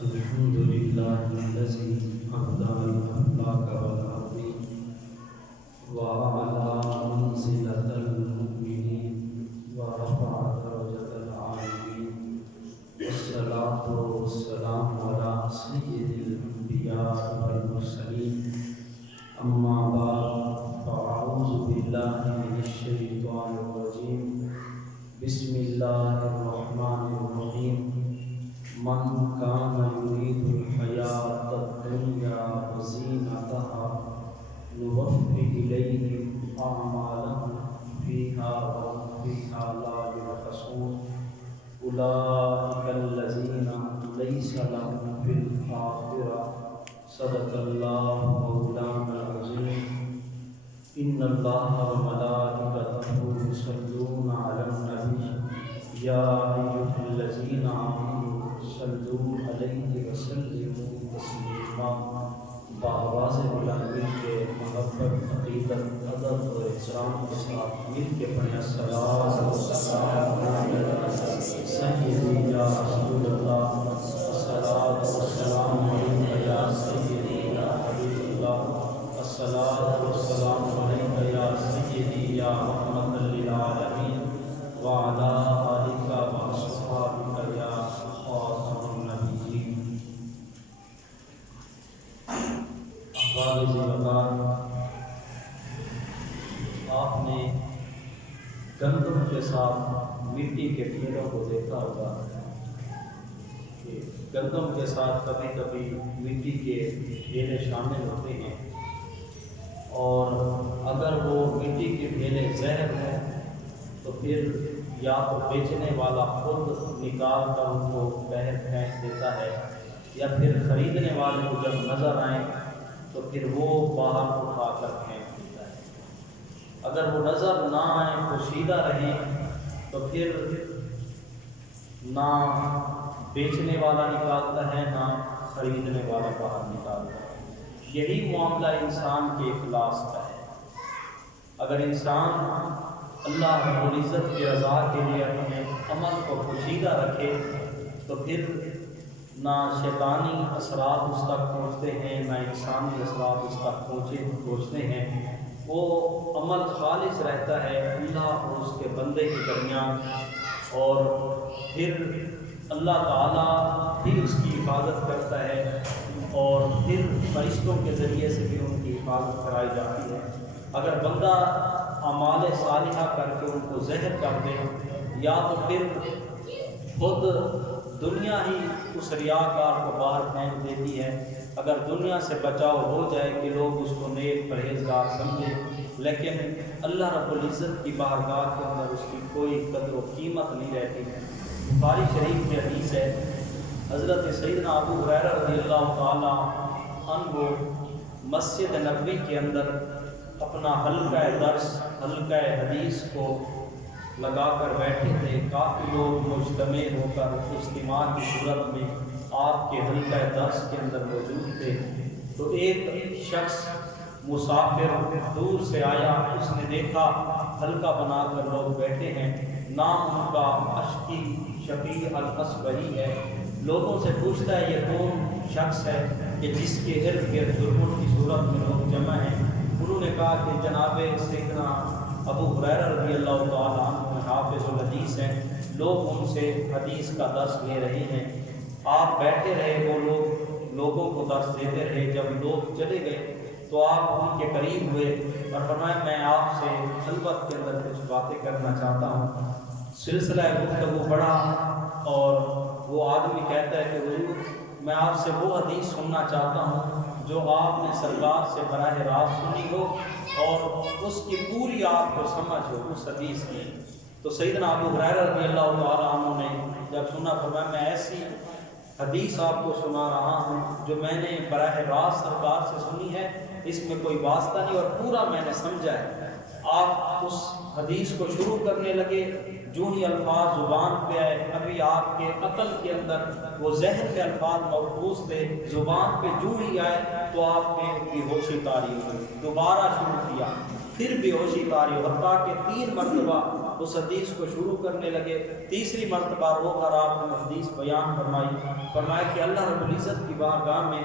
الحمد لله الذي أبدع الأخلاق والعظيم وأعلى منزلة المؤمنين ورفع درجة العالمين، والصلاة والسلام على سيد الأنبياء والمرسلين. أما بعد، فأعوذ بالله من الشيطان الرجيم. بسم الله الرحمن الرحيم. من كان يريد الحياة الدنيا وزينتها نوفي إليهم أعمالهم فيها وهم فيها لا يبخسون. أولئك الذين ليس لهم في الآخرة. صدق الله مولانا العظيم. إن الله وملائكته يصلون على النبي يا أيها الذين آمنوا صلوا عليه وسلموا تسلیما. بآواز بلند مل کے محبت، عقیدت، ادب اور احترام کے ساتھ مل کے پڑھیں الصلاۃ والسلام علی سیدی یا رسول اللہ، الصلاۃ والسلام علیک یا سیدی یا حبیب اللہ، الصلاۃ والسلام علیک یا سیدی یا رحمۃ للعالمین وعلی آلک واصحابک یا خاتم النبیین. احباب وقار، آپ نے گندم کے ساتھ مٹی کے ڈھیروں کو دیکھا ہوگا کہ گندم کے ساتھ کبھی کبھی مٹی کے ڈھیرے شامل ہوتے ہیں، اور اگر وہ مٹی کے ڈھیرے زہر ہیں تو پھر یا تو بیچنے والا خود نکال کر ان کو باہر پھینک دیتا ہے، یا پھر خریدنے والے کو جب نظر آئیں تو پھر وہ باہر اٹھا کر پھینک دیتا ہے. اگر وہ نظر نہ آئیں، پوشیدہ رہیں، تو پھر نہ بیچنے والا نکالتا ہے نہ خریدنے والا باہر نکالتا ہے. یہی معاملہ انسان کے اخلاص کا ہے. اگر انسان اللہ رب العزت کی رضا کے لیے اپنے عمل کو پوشیدہ رکھے تو پھر نہ شیطانی اثرات اس تک پہنچتے ہیں نہ انسانی اثرات اس تک پہنچتے ہیں. وہ عمل خالص رہتا ہے اللہ اور اس کے بندے کے درمیان، اور پھر اللہ تعالیٰ بھی اس کی حفاظت کرتا ہے، اور پھر فرشتوں کے ذریعے سے بھی ان کی حفاظت کرائی جاتی ہے. اگر بندہ اعمال صالحہ کر کے ان کو زہر کر دے، یا تو پھر خود دنیا ہی اس ریاکار کو باہر پھینک دیتی ہے. اگر دنیا سے بچاؤ ہو جائے کہ لوگ اس کو نیک پرہیزگار سمجھیں، لیکن اللہ رب العزت کی بارگاہ کے اندر اس کی کوئی قدر و قیمت نہیں رہتی ہے. بخاری شریف میں حدیث ہے، حضرت سیدنا ابو ہریرہ رضی اللہ تعالیٰ عنہ مسجد نبوی کے اندر اپنا حلقہ درس، حلقہ حدیث کو لگا کر بیٹھے تھے. کافی لوگ مجتمع ہو کر اجتماع کی صورت میں آپ کے حلقہ درس کے اندر موجود تھے. تو ایک شخص مسافر دور سے آیا، اس نے دیکھا حلقہ بنا کر لوگ بیٹھے ہیں. نام ان کا اشکی شفیع الاصبہی ہے. لوگوں سے پوچھتا ہے یہ کون شخص ہے کہ جس کے ارد گرد ظلموں کی صورت میں لوگ جمع ہیں. انہوں نے کہا کہ جناب سیدنا ابو ہریرہ رضی اللہ تعالیٰ عنہ حافظ الحدیث ہیں، لوگ ان سے حدیث کا درس لے رہے ہیں. آپ بیٹھے رہے، وہ لوگ لوگوں کو درس دیتے رہے. جب لوگ چلے گئے تو آپ ان کے قریب ہوئے اور فرمایا میں آپ سے خلوت کے اندر کچھ باتیں کرنا چاہتا ہوں. سلسلہ گفتگو بڑھا اور وہ آدمی کہتا ہے کہ حضور میں آپ سے وہ حدیث سننا چاہتا ہوں جو آپ نے سرکار سے براہ راست سنی ہو اور اس کی پوری آپ کو سمجھ ہو اس حدیث کی. تو سیدنا ابو ہریرہ رضی اللہ تعالیٰ عنہ نے جب سنا فرمایا میں ایسی حدیث آپ کو سنا رہا ہوں جو میں نے براہ راست سرکار سے سنی ہے، اس میں کوئی واسطہ نہیں اور پورا میں نے سمجھا ہے. آپ اس حدیث کو شروع کرنے لگے، جو ہی الفاظ زبان پہ آئے، ابھی آپ کے عقل کے اندر وہ ذہن کے الفاظ محفوظ تھے، زبان پہ جو ہی آئے تو آپ میں بے ہوشی طاری ہوئی. دوبارہ شروع کیا، پھر بے ہوشی طاری، حتیٰ کہ 3 مرتبہ اس حدیث کو شروع کرنے لگے، تیسری مرتبہ رو کر آپ نے حدیث بیان فرمایا کہ اللہ رب العزت کی بارگاہ میں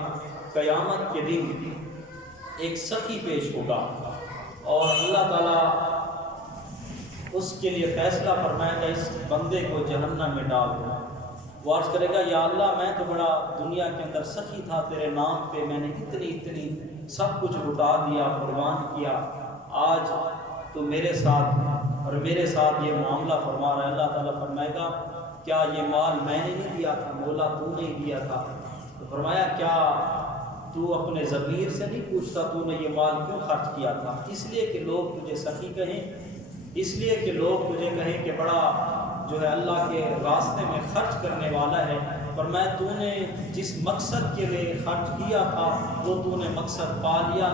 قیامت کے دن ایک سخی پیش ہوگا اور اللہ تعالیٰ اس کے لیے فیصلہ فرمائے گا اس بندے کو جہنم میں ڈال دو۔ وہ عرض کرے گا یا اللہ میں تو بڑا دنیا کے اندر سخی تھا، تیرے نام پہ میں نے اتنی سب کچھ لٹا دیا، قربان کیا، آج تو میرے ساتھ یہ معاملہ فرما رہا ہے۔ اللہ تعالیٰ فرمائے گا کیا یہ مال میں نے نہیں دیا تھا؟ مولا تو نہیں دیا تھا؟ تو فرمایا کیا تو اپنے ضمیر سے نہیں پوچھتا تو نے یہ مال کیوں خرچ کیا تھا؟ اس لیے کہ لوگ تجھے سخی کہیں، اس لیے کہ لوگ تجھے کہیں کہ بڑا جو ہے اللہ کے راستے میں خرچ کرنے والا ہے۔ پر میں تو نے جس مقصد کے لیے خرچ کیا تھا وہ تو نے مقصد پا لیا،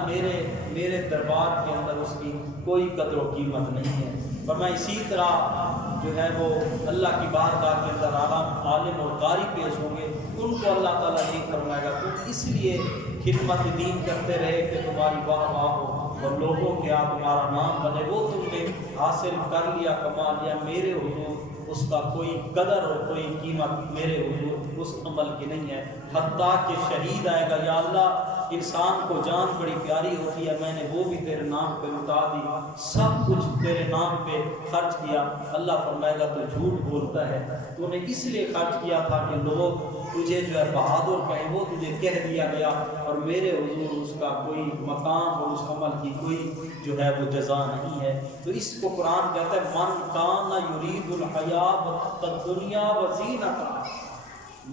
میرے دربار کے اندر اس کی کوئی قدر و قیمت نہیں ہے۔ پر میں اسی طرح جو ہے وہ اللہ کی بارگاہ کے اندر عالم اور قاری پیش ہوں گے، ان کو اللہ تعالیٰ نہیں فرمائے گا تم اس لیے خدمت دین کرتے رہے کہ تمہاری واہ ہو اور لوگوں کے آپ تمہارا نام بنے، وہ تم نے حاصل کر لیا، کما لیا، میرے حضور اس کا کوئی قدر اور کوئی قیمت میرے حضور اس عمل کی نہیں ہے۔ حتیٰ کہ شہید آئے گا یا اللہ انسان کو جان بڑی پیاری ہوتی ہے، میں نے وہ بھی تیرے نام پہ لٹا دی، سب کچھ تیرے نام پہ خرچ کیا۔ اللہ فرمائے گا تو جھوٹ بولتا ہے، تو نے اس لیے خرچ کیا تھا کہ لوگ تجھے جو ہے بہادر کہیں، وہ تجھے کہہ دیا گیا اور میرے حضور اس کا کوئی مقام اور اس عمل کی کوئی جو ہے وہ جزا نہیں ہے۔ تو اس کو قرآن کہتا ہے من کان یرید الحیات الدنیا وزینتہا،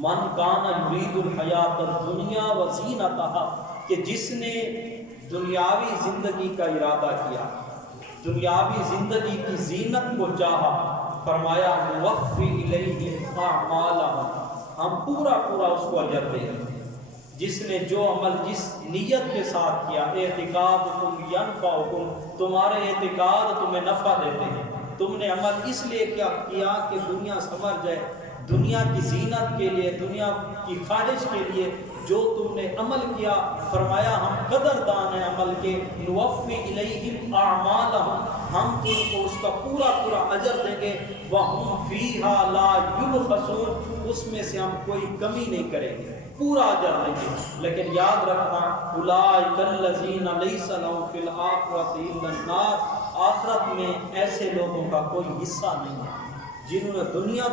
من کان یرید الحیات الدنیا وزینتہا، کہ جس نے دنیاوی زندگی کا ارادہ کیا، دنیاوی زندگی کی زینت کو چاہا، فرمایا نوفی الیہم اعمالہم، ہم پورا اس کو اجر دیں گے۔ جس نے جو عمل جس نیت کے ساتھ کیا، اعتقادکم ینفعکم، تمہارے اعتقاد تمہیں نفع دیتے ہیں، تم نے عمل اس لیے کیا کہ دنیا سنور جائے، دنیا کی زینت کے لیے، دنیا کی خواہش کے لیے جو تم نے عمل کیا، فرمایا ہم قدردان ہیں عمل کے، نوفی الیہم اعمالہم، ہم تم کو اس کا پورا اجر دیں گے، وہم فیہا لا یبخسون، اس میں سے ہم کوئی کمی نہیں کریں گے، پورا اجر دیں گے۔ لیکن یاد رکھنا اولئک الذین لیس لہم فی الآخرۃ الا النار، آخرت میں ایسے لوگوں کا کوئی حصہ نہیں ہے جنہوں نے دنیا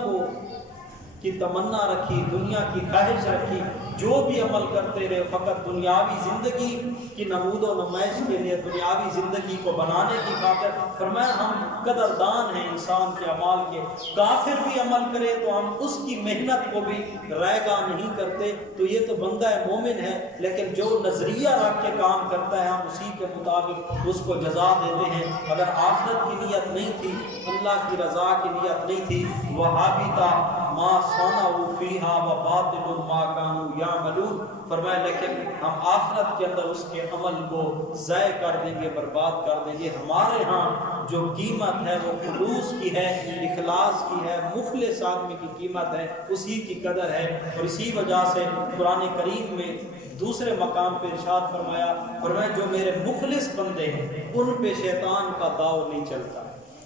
کی تمنا رکھی، دنیا کی خواہش رکھی، جو بھی عمل کرتے رہے فقط دنیاوی زندگی کی نمود و نمائش کے لیے، دنیاوی زندگی کو بنانے کی خاطر، فرمایا ہم قدردان ہیں انسان کے اعمال کے۔ کافر بھی عمل کرے تو ہم اس کی محنت کو بھی رائگاں نہیں کرتے، تو یہ تو بندہ مومن ہے، لیکن جو نظریہ رکھ کے کام کرتا ہے ہم اسی کے مطابق اس کو جزا دیتے ہیں۔ اگر آخرت کی نیت نہیں تھی، اللہ کی رضا کی نیت نہیں تھی، وَحَبِطَ مَا صَنَعُوا فِيهَا وَبَاطِلٌ مَا كَانُوا يَعْمَلُونَ، فرمایا لیکن ہم آخرت کے اندر اس کے عمل کو ضائع کر دیں گے، برباد کر دیں گے۔ ہمارے ہاں جو قیمت ہے وہ خلوص کی ہے، اخلاص کی ہے، مخلص آدمی کی قیمت ہے، اسی کی قدر ہے۔ اور اسی وجہ سے قرآن کریم میں دوسرے مقام پہ ارشاد فرمایا جو میرے مخلص بندے ہیں ان پہ شیطان کا داؤ نہیں چلتا۔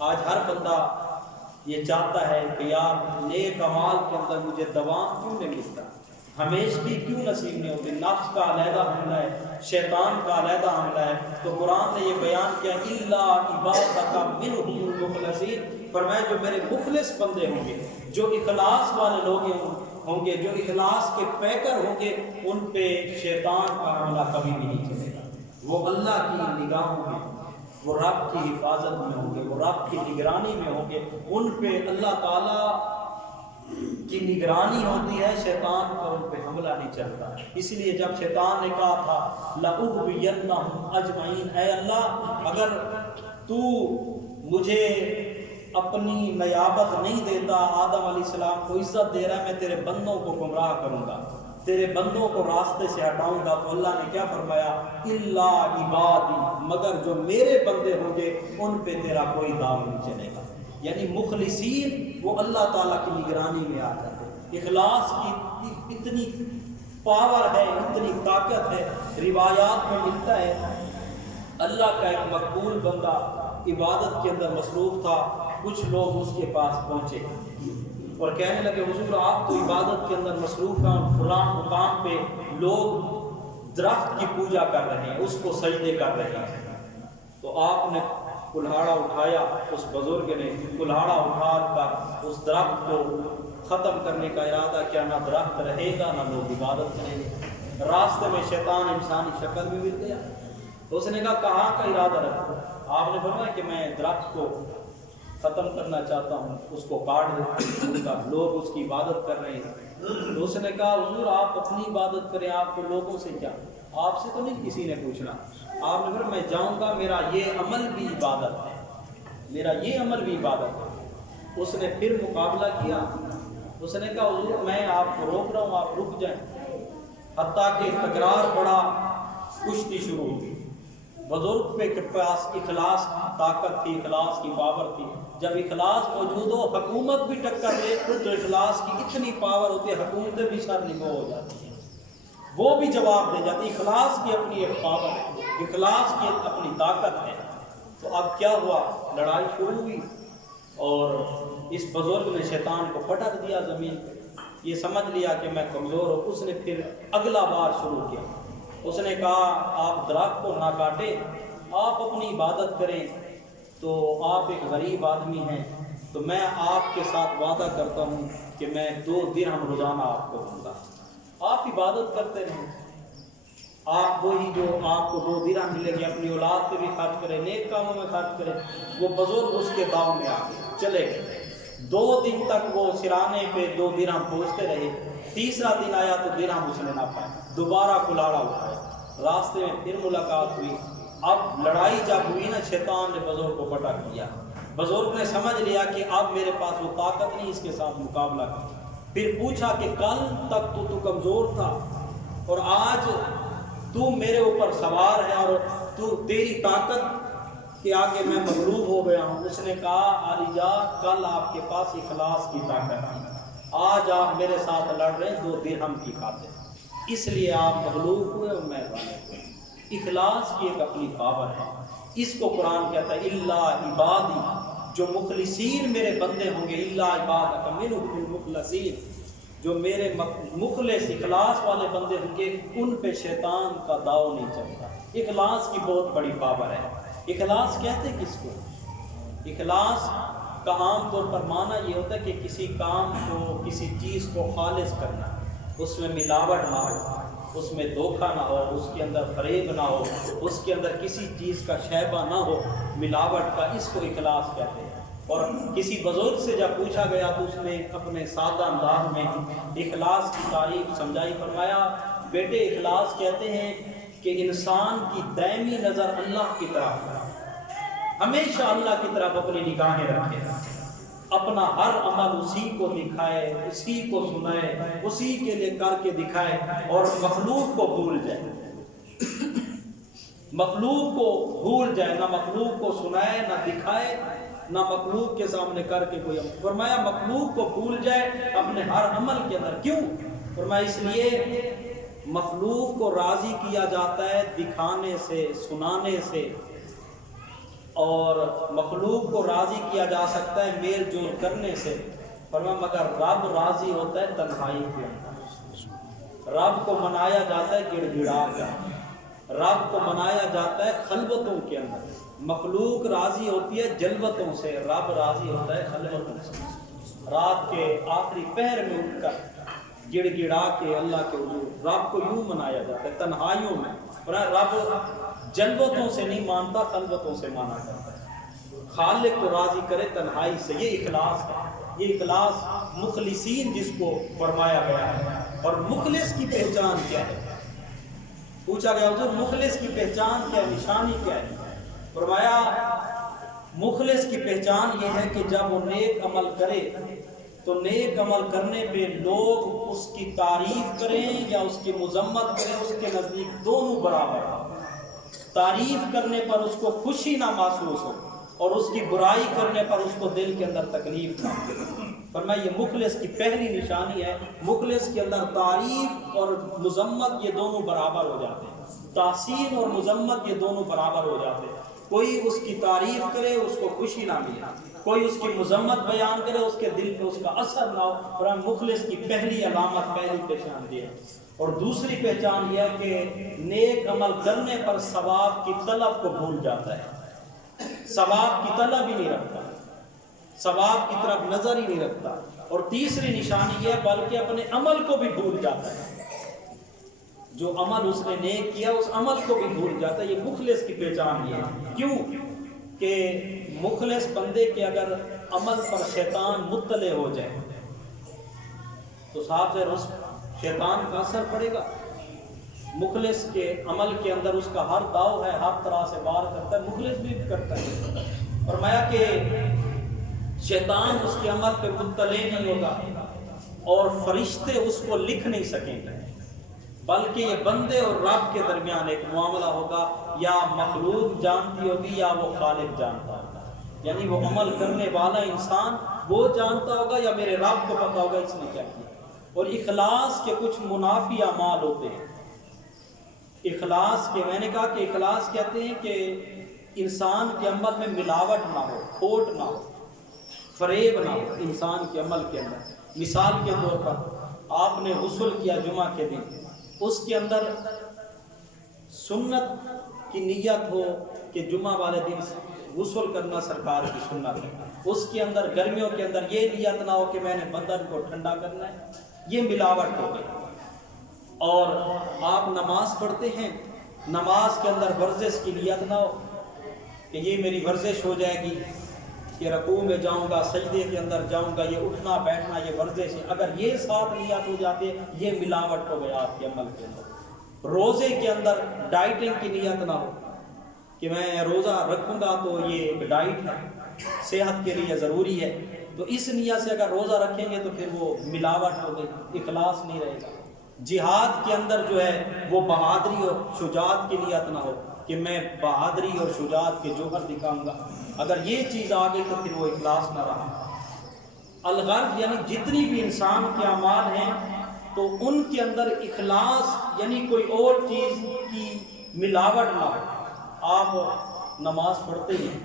آج ہر بندہ یہ چاہتا ہے کہ یار نیک اعمال کے اندر مجھے دوام کیوں نہیں ملتا، ہمیشگی کیوں نصیب نہیں ہوتی، نفس کا علیحدہ حملہ ہے، شیطان کا علیحدہ حملہ ہے۔ تو قرآن نے یہ بیان کیا الا عبادک منہم المخلصین، فرمایا جو میرے مخلص بندے ہوں گے، جو اخلاص والے لوگ ہوں گے، جو اخلاص کے پیکر ہوں گے، ان پہ شیطان کا حملہ کبھی نہیں چلے گا۔ وہ اللہ کی نگاہوں میں، وہ رب کی حفاظت میں ہوں گے، وہ رب کی نگرانی میں ہوں گے، ان پہ اللہ تعالیٰ کی نگرانی ہوتی ہے، شیطان کا ان پہ حملہ نہیں چلتا۔ اس لیے جب شیطان نے کہا تھا لَأُغْوِيَنَّهُمْ أَجْمَعِينَ، اے اللہ اگر تو مجھے اپنی نیابت نہیں دیتا، آدم علیہ السلام کو عزت دے رہا ہے، میں تیرے بندوں کو گمراہ کروں گا، تیرے بندوں کو راستے سے ہٹاؤں گا۔ تو اللہ نے کیا فرمایا الا عبادی، مگر جو میرے بندے ہوں گے ان پہ تیرا کوئی داؤ نہیں چلے گا۔ یعنی مخلصین وہ اللہ تعالیٰ کی نگرانی میں آ جاتے ہیں۔ اخلاص کی اتنی پاور ہے، اتنی طاقت ہے، روایات میں ملتا ہے اللہ کا ایک مقبول بندہ عبادت کے اندر مصروف تھا، کچھ لوگ اس کے پاس پہنچے اور کہنے لگے حضور آپ تو عبادت کے اندر مصروف ہیں اور فلاں مقام پہ لوگ درخت کی پوجا کر رہے ہیں، اس کو سجدے کر رہے ہیں۔ تو آپ نے کلہاڑا اٹھایا، اس بزرگ نے کلہاڑا اٹھا کر اس درخت کو ختم کرنے کا ارادہ کیا، نہ درخت رہے گا نہ لوگ عبادت کریں گے۔ راستے میں شیطان انسانی شکل میں مل گیا، تو اس نے کہا کہاں کا ارادہ رکھا؟ آپ نے فرمایا کہ میں درخت کو ختم کرنا چاہتا ہوں، اس کو کاٹ دوں گا، لوگ اس کی عبادت کر رہے ہیں۔ تو اس نے کہا حضور آپ اپنی عبادت کریں، آپ کو لوگوں سے کیا، آپ سے تو نہیں کسی نے پوچھنا۔ آپ نے فرمایا میں جاؤں گا، میرا یہ عمل بھی عبادت ہے، میرا یہ عمل بھی عبادت ہے۔ اس نے پھر مقابلہ کیا، اس نے کہا حضور میں آپ کو روک رہا ہوں، آپ رک جائیں، حتیٰ کہ تکرار بڑا، کشتی شروع ہوئی۔ بزرگ کے پاس اخلاص کی طاقت تھی، اخلاص کی پاور تھی۔ جب اخلاص موجود ہو، حکومت بھی ٹکر لے تو اخلاص کی اتنی پاور ہوتی ہے، حکومتیں بھی سرنگو ہو جاتی ہیں، وہ بھی جواب دے جاتی۔ اخلاص کی اپنی ایک پاور ہے، اخلاص کی اپنی طاقت ہے۔ تو اب کیا ہوا، لڑائی شروع ہوئی اور اس بزرگ نے شیطان کو پٹک دیا زمین پہ۔ یہ سمجھ لیا کہ میں کمزور ہوں۔ اس نے پھر اگلا بار شروع کیا، اس نے کہا آپ درخت کو نہ کاٹیں، آپ اپنی عبادت کریں۔ تو آپ ایک غریب آدمی ہیں، تو میں آپ کے ساتھ وعدہ کرتا ہوں کہ میں 2 درہم روزانہ آپ کو دوں گا، آپ عبادت کرتے رہیں، آپ وہی جو آپ کو 2 درہم ملے گی اپنی اولاد پہ بھی خرچ کریں، نیک کاموں میں خرچ کریں۔ وہ بزرگ اس کے داؤ میں آ گئے، چلے گئے۔ 2 دن تک وہ سرانے پہ 2 درہم پہنچتے رہے۔ تیسرا دن آیا تو درہم اس نے نہ پایا، دوبارہ کلاڑا اٹھایا، راستے میں پھر ملاقات ہوئی۔ اب لڑائی جب ہوئی نا، شیطان نے بزرگ کو پٹک دیا۔ بزرگ نے سمجھ لیا کہ اب میرے پاس وہ طاقت نہیں اس کے ساتھ مقابلہ کی۔ پھر پوچھا کہ کل تک تو کمزور تھا اور آج تو میرے اوپر سوار ہے اور تیری طاقت کے آگے میں مغلوب ہو گیا ہوں۔ اس نے کہا عالیجا کل آپ کے پاس اخلاص کی طاقت تھی، آج آپ میرے ساتھ لڑ رہے ہیں 2 درہم کی خاطر، اس لیے آپ مغلوب ہوئے اور میں غالب ہوئے۔ اخلاص کی ایک اپنی پاور ہے، اس کو قرآن کہتا ہے الا عبادی، جو مخلصین میرے بندے ہوں گے، الا عبادک منہم المخلصین، جو میرے مخلص اخلاص والے بندے ہوں گے، ان پہ شیطان کا داؤ نہیں چلتا۔ اخلاص کی بہت بڑی پاور ہے۔ اخلاص کہتے کس کو؟ اخلاص کا عام طور پر معنی یہ ہوتا ہے کہ کسی کام کو، کسی چیز کو خالص کرنا، اس میں ملاوٹ نہ ہو، اس میں دھوکہ نہ ہو، اس کے اندر فریب نہ ہو، اس کے اندر کسی چیز کا شیبہ نہ ہو ملاوٹ کا، اس کو اخلاص کہتے ہیں۔ اور کسی بزرگ سے جب پوچھا گیا تو اس نے اپنے سادہ انداز میں اخلاص کی تعریف سمجھائی، فرمایا بیٹے اخلاص کہتے ہیں کہ انسان کی دائمی نظر اللہ کی طرف ہے، ہمیشہ اللہ کی طرف اپنی نگاہیں رکھے، اپنا ہر عمل اسی کو دکھائے، اسی کو سنائے، اسی کے لیے کر کے دکھائے اور مخلوق کو بھول جائے، مخلوق کو بھول جائے، نہ مخلوق کو سنائے نہ دکھائے، نہ مخلوق کے سامنے کر کے کوئی عمل۔ فرمایا مخلوق کو بھول جائے اپنے ہر عمل کے اندر۔ کیوں؟ فرمایا اس لیے مخلوق کو راضی کیا جاتا ہے دکھانے سے، سنانے سے، اور مخلوق کو راضی کیا جا سکتا ہے میل جول کرنے سے۔ فرمایا مگر رب راضی ہوتا ہے تنہائی کے اندر، رب کو منایا جاتا ہے گڑ گڑا کر، رب کو منایا جاتا ہے خلوتوں کے اندر۔ مخلوق راضی ہوتی ہے جلوتوں سے، رب راضی ہوتا ہے خلوتوں سے۔ رات کے آخری پہر میں اٹھ کر گڑ گڑا کے اللہ کے حضور رب کو یوں منایا جاتا ہے تنہائیوں میں۔ رب جلوتوں سے نہیں مانتا، خلوتوں سے مانا جاتا ہے۔ خالق کو راضی کرے تنہائی سے، یہ اخلاص ہے۔ یہ اخلاص مخلصین جس کو فرمایا گیا ہے۔ اور مخلص کی پہچان کیا ہے؟ پوچھا گیا حضور مخلص کی پہچان کیا ہے، نشانی کیا ہے؟ فرمایا مخلص کی پہچان یہ ہے کہ جب وہ نیک عمل کرے تو نیک عمل کرنے پہ لوگ اس کی تعریف کریں یا اس کی مذمت کریں، اس کے نزدیک دونوں برابر ہیں۔ تعریف کرنے پر اس کو خوشی نہ محسوس ہو اور اس کی برائی کرنے پر اس کو دل کے اندر تکلیف نہ ہو۔ فرمایا یہ مخلص کی پہلی نشانی ہے۔ مخلص کے اندر تعریف اور مذمت یہ دونوں برابر ہو جاتے ہیں، تحسین اور مذمت یہ دونوں برابر ہو جاتے ہیں۔ کوئی اس کی تعریف کرے اس کو خوشی نہ ملے، کوئی اس کی مذمت بیان کرے اس کے دل پہ اس کا اثر نہ ہو۔ قرآن مخلص کی پہلی علامت، پہلی پہچان یہ ہے۔ اور دوسری پہچان یہ ہے کہ نیک عمل کرنے پر ثواب کی طلب کو بھول جاتا ہے، ثواب کی طلب ہی نہیں رکھتا، ثواب کی طرف نظر ہی نہیں رکھتا۔ اور تیسری نشانی یہ ہے بلکہ اپنے عمل کو بھی بھول جاتا ہے، جو عمل اس نے نیک کیا اس عمل کو بھی بھول جاتا ہے۔ یہ مخلص کی پہچان یہ ہے۔ کیوں کہ مخلص بندے کے اگر عمل پر شیطان مطلع ہو جائے تو صاحب سے اس شیطان کا اثر پڑے گا۔ مخلص کے عمل کے اندر اس کا ہر داؤ ہے، ہر طرح سے وار کرتا ہے، مخلص بھی کرتا ہے۔ فرمایا کہ شیطان اس کے عمل پہ مطلع نہیں ہوگا اور فرشتے اس کو لکھ نہیں سکیں گے، بلکہ یہ بندے اور رب کے درمیان ایک معاملہ ہوگا، یا مخلوق جانتی ہوگی یا وہ خالق جانتا ہوگا۔ یعنی وہ عمل کرنے والا انسان وہ جانتا ہوگا یا میرے رب کو پتا ہوگا اس نے کیا کیا۔ اور اخلاص کے کچھ منافی اعمال ہوتے ہیں۔ اخلاص کے، میں نے کہا کہ اخلاص کہتے ہیں کہ انسان کے عمل میں ملاوٹ نہ ہو، کھوٹ نہ ہو، فریب نہ ہو انسان کے عمل کے اندر۔ مثال کے طور پر آپ نے غسل کیا جمعہ کے دن، اس کے اندر سنت کی نیت ہو کہ جمعہ والے دن غسل کرنا سرکار کی سنت ہے، اس کے اندر گرمیوں کے اندر یہ نیت نہ ہو کہ میں نے بدن کو ٹھنڈا کرنا ہے، یہ ملاوٹ ہو گئی۔ اور آپ نماز پڑھتے ہیں، نماز کے اندر ورزش کی نیت نہ ہو کہ یہ میری ورزش ہو جائے گی کہ رکوع میں جاؤں گا، سجدے کے اندر جاؤں گا، یہ اٹھنا بیٹھنا یہ ورزش ہے۔ اگر یہ ساتھ نیت ہو جاتے یہ ملاوٹ ہو گیا آپ کے عمل کے اندر۔ روزے کے اندر ڈائٹنگ کی نیت نہ ہو کہ میں روزہ رکھوں گا تو یہ ایک ڈائٹ ہے، صحت کے لیے ضروری ہے، تو اس نیت سے اگر روزہ رکھیں گے تو پھر وہ ملاوٹ ہو گئی، اخلاص نہیں رہے گا۔ جہاد کے اندر جو ہے وہ بہادری اور شجاعت کی نیت نہ ہو کہ میں بہادری اور شجاعت کے جوہر دکھاؤں گا، اگر یہ چیز آ گئی تو پھر وہ اخلاص نہ رہا۔ الغرض یعنی جتنی بھی انسان کے اعمال ہیں تو ان کے اندر اخلاص یعنی کوئی اور چیز کی ملاوٹ نہ ہو۔ آپ نماز پڑھتے ہیں،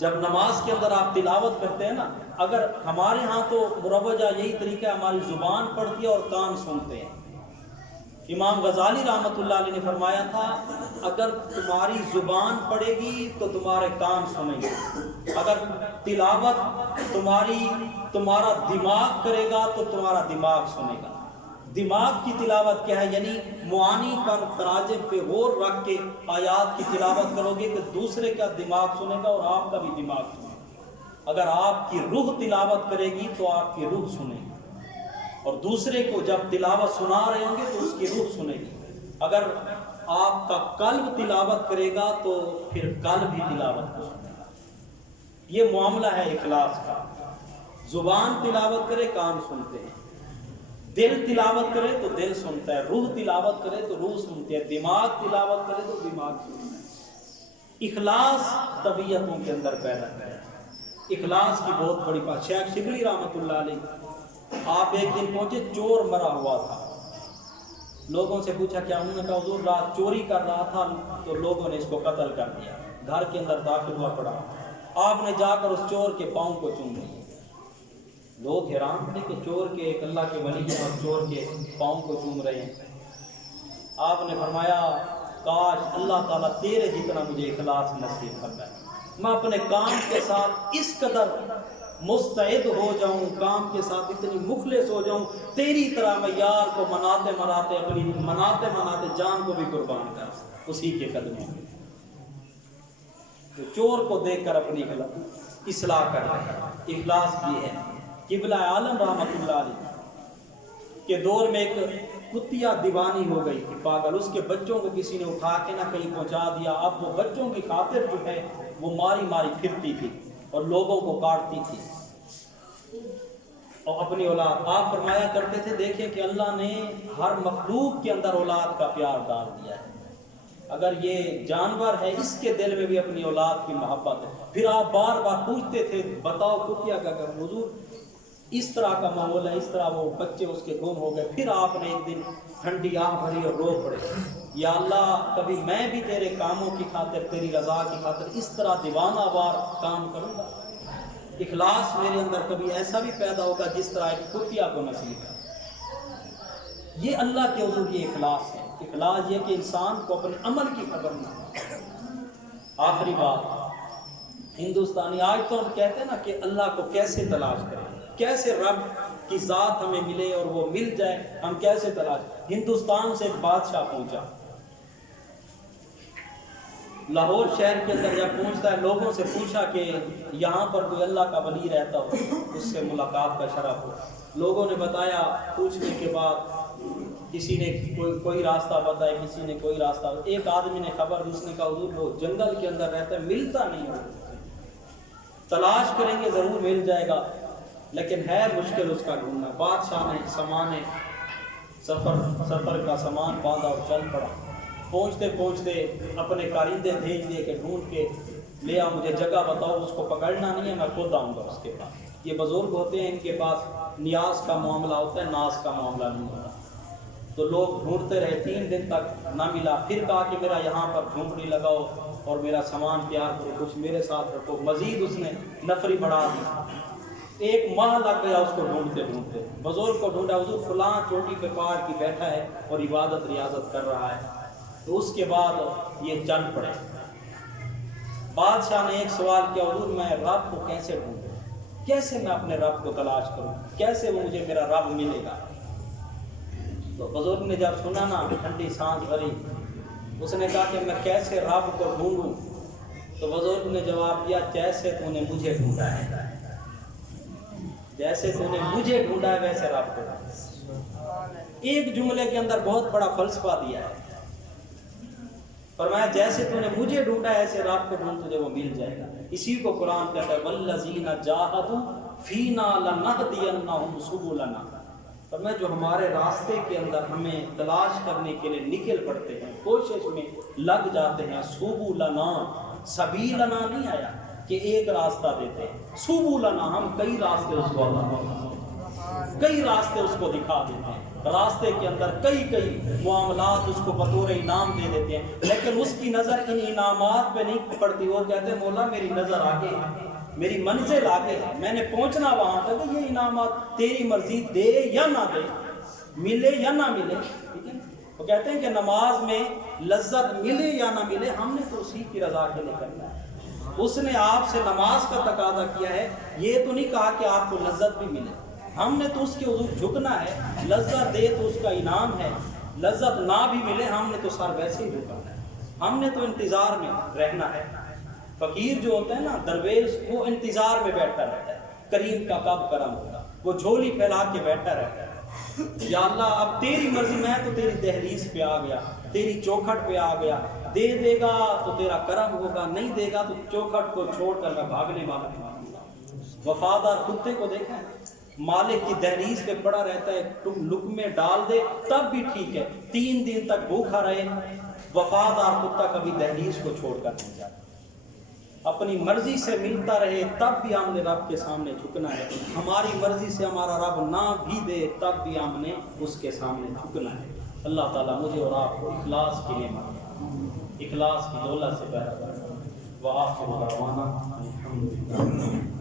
جب نماز کے اندر آپ تلاوت کرتے ہیں نا، اگر ہمارے ہاں تو مروجہ یہی طریقہ ہے، ہماری زبان پڑھتی ہے اور کان سنتے ہیں۔ امام غزالی رحمۃ اللہ علیہ نے فرمایا تھا اگر تمہاری زبان پڑھے گی تو تمہارے کان سنیں گے، اگر تلاوت تمہارا دماغ کرے گا تو تمہارا دماغ سنے گا۔ دماغ کی تلاوت کیا ہے؟ یعنی معانی پر تراجم پہ غور رکھ کے آیات کی تلاوت کرو گے کہ دوسرے کا دماغ سنے گا اور آپ کا بھی دماغ سنے گا۔ اگر آپ کی روح تلاوت کرے گی تو آپ کی روح سنے گی، اور دوسرے کو جب تلاوت سنا رہے ہوں گے تو اس کی روح سنے گی۔ اگر آپ کا قلب تلاوت کرے گا تو پھر قلب بھی تلاوت کو سنے گا۔ یہ معاملہ ہے اخلاص کا۔ زبان تلاوت کرے کان سنتے ہیں، دل تلاوت کرے تو دل سنتا ہے، روح تلاوت کرے تو روح سنتی ہے، دماغ تلاوت کرے تو دماغ سنتا ہے۔ اخلاص طبیعتوں کے اندر پیدا کرے، اخلاص کی بہت بڑی بات۔ شیخ شبلی رحمۃ اللہ علیہ آپ ایک دن پہنچے، چور مرا ہوا تھا، لوگوں سے پوچھا کیا؟ انہوں نے کہا حضور رات چوری کر رہا تھا تو لوگوں نے اس کو قتل کر دیا، گھر کے اندر داخل ہوا پڑا۔ آپ نے جا کر اس چور کے پاؤں کو چوم لیا۔ لوگ حیران تھے کہ چور کے ایک اللہ کے ولی ہیں اور چور کے پاؤں کو چوم رہے ہیں۔ آپ نے فرمایا کاش اللہ تعالیٰ تیرے جتنا مجھے اخلاص نصیب فرمائے، میں اپنے کام کے ساتھ اس قدر مستعد ہو جاؤں، کام کے ساتھ اتنی مخلص ہو جاؤں تیری طرح، میں یار کو مناتے مناتے اپنی مناتے جان کو بھی قربان کر اسی کے قدموں میں۔ تو چور کو دیکھ کر اپنی اصلاح کر رہے ہیں۔ اخلاص یہ ہے۔ قبلہ عالم رحمۃ اللہ علیہ کے دور میں ایک کتیا دیوانی ہو گئی تھی، پاگل، اس کے بچوں کو کسی نے اٹھا کے نہ کہیں پہنچا دیا۔ اب وہ بچوں کی خاطر جو ہے وہ ماری ماری پھرتی تھی اور لوگوں کو کاٹتی تھی اور اپنی اولاد۔ آپ فرمایا کرتے تھے دیکھیں کہ اللہ نے ہر مخلوق کے اندر اولاد کا پیار ڈال دیا ہے، اگر یہ جانور ہے اس کے دل میں بھی اپنی اولاد کی محبت ہے۔ پھر آپ بار بار پوچھتے تھے بتاؤ کتیا کا کہ حضور اس طرح کا ماحول ہے، اس طرح وہ بچے اس کے گم ہو گئے۔ پھر آپ نے ایک دن ٹھنڈی آہ بھری اور رو پڑے، یا اللہ کبھی میں بھی تیرے کاموں کی خاطر، تیری رضا کی خاطر اس طرح دیوانہ وار کام کروں گا۔ اخلاص میرے اندر کبھی ایسا بھی پیدا ہوگا جس طرح ایک کتیا کو نصیب ہے۔ یہ اللہ کے حضور یہ اخلاص ہے۔ اخلاص یہ کہ انسان کو اپنے عمل کی خبر نہ ہو۔ آخری بات، ہندوستانی آج تو ہم کہتے ہیں نا کہ اللہ کو کیسے تلاش کریں، کیسے رب کی ذات ہمیں ملے اور وہ مل جائے، ہم کیسے تلاش۔ ہندوستان سے ایک بادشاہ پہنچا، لاہور شہر کے اندر جب پہنچتا ہے لوگوں سے پوچھا کہ یہاں پر کوئی اللہ کا ولی رہتا ہو، اس سے ملاقات کا شرف ہو۔ لوگوں نے بتایا، پوچھنے کے بعد کسی نے کوئی راستہ بتایا، کسی نے کوئی راستہ۔ ایک آدمی نے خبر، اس نے کہا حضور وہ جنگل کے اندر رہتا ہے، ملتا نہیں ہو، تلاش کریں گے ضرور مل جائے گا، لیکن ہے مشکل اس کا ڈھونڈنا۔ بادشاہ نے سامان سفر کا سامان باندھا اور چل پڑا۔ پہنچتے پہنچتے اپنے کارندے بھیج دے کہ ڈھونڈ کے لے آ، مجھے جگہ بتاؤ، اس کو پکڑنا نہیں ہے، میں خود آؤں گا اس کے پاس۔ یہ بزرگ ہوتے ہیں، ان کے پاس نیاز کا معاملہ ہوتا ہے، ناز کا معاملہ نہیں ہوتا۔ تو لوگ ڈھونڈتے رہے، 3 دن تک نہ ملا۔ پھر کہا کہ میرا یہاں پر جھونپڑی لگاؤ اور میرا سامان تیار کرو، کچھ میرے ساتھ رکھو۔ مزید اس نے نفری بڑھا دی۔ 1 ماہ لگ گیا اس کو ڈھونڈتے ڈھونڈتے۔ بزرگ کو ڈھونڈا، حضور فلاں چوٹی پہ پہاڑ کی بیٹھا ہے اور عبادت ریاضت کر رہا ہے۔ تو اس کے بعد یہ چل پڑے۔ بادشاہ نے ایک سوال کیا، حضور میں رب کو کیسے ڈھونڈوں، کیسے میں اپنے رب کو تلاش کروں، کیسے وہ مجھے میرا رب ملے گا؟ تو بزرگ نے جب سنا نا، ٹھنڈی سانس بھری، اس نے کہا کہ میں کیسے رب کو ڈھونڈوں؟ تو بزرگ نے جواب دیا، جیسے تو نے مجھے ڈھونڈا ہے، جیسے تو نے مجھے ڈھونڈا ہے ویسے رب کو۔ ایک جملے کے اندر بہت بڑا فلسفہ دیا ہے۔ فرمایا جیسے تو نے مجھے ڈھونڈا ہے ایسے رب کو ڈھونڈ، تجھے وہ مل جائے گا۔ اسی کو قرآن کہتا ہے، والذین جاہدوا فینا لنہدینہم سبلنا۔ فرمایا جو ہمارے راستے کے اندر ہمیں تلاش کرنے کے لیے نکل پڑتے ہیں، کوشش میں لگ جاتے ہیں، سبلنا، سبیلنا نہیں آیا کہ ایک راستہ دیتے ہیں، سبلنا ہم کئی راستے اس کو دکھا دیتے ہیں، راستے کے اندر کئی معاملات اس کو بطور انعام دے دیتے ہیں، لیکن اس کی نظر ان انعامات پہ نہیں پڑتی۔ وہ کہتے ہیں مولا میری نظر آگے ہے، میری منزل آگے ہے، میں نے پہنچنا وہاں تک، یہ انعامات تیری مرضی دے یا نہ دے، ملے یا نہ ملے۔ ٹھیک ہے، وہ کہتے ہیں کہ نماز میں لذت ملے یا نہ ملے، ہم نے تو اسی کی رضا کے لیے کرنا ہے۔ اس نے آپ سے نماز کا تقاضا کیا ہے، یہ تو نہیں کہا کہ آپ کو لذت بھی ملے، ہم نے تو اس کے حضور جھکنا ہے، لذت دے تو اس کا انعام ہے، لذت نہ بھی ملے ہم نے تو سر ویسے ہی جھکنا ہے، ہم نے تو انتظار میں رہنا ہے۔ فقیر جو ہوتا ہے نا، درویش، وہ انتظار میں بیٹھا رہتا ہے، کریم کا کب کرم ہوگا، وہ جھولی پھیلا کے بیٹھا رہتا ہے، یا اللہ اب تیری مرضی، میں تو تیری دہلیز پہ آ گیا، تیری چوکھٹ پہ آ گیا، دے دے گا تو تیرا کرم ہوگا، نہیں دے گا تو چوکھٹ کو چھوڑ کر میں بھاگنے والا ہوں۔ وفادار کتے کو دیکھا ہے، مالک کی دہلیز پہ پڑا رہتا ہے، تم لقمے ڈال دے تب بھی ٹھیک ہے، 3 دن تک بھوکا رہے، وفادار کتا کبھی دہلیز کو چھوڑ کر نہیں جاتا، اپنی مرضی سے ملتا رہے تب بھی ہم نے رب کے سامنے جھکنا ہے، ہماری مرضی سے ہمارا رب نہ بھی دے تب بھی ہم نے اس کے سامنے جھکنا ہے۔ اللہ تعالیٰ مجھے اور آپ کو اخلاص کی نعمت، اخلاص کی دولت سے پیدا کرے۔ وآخر دعوانا الحمدللہ۔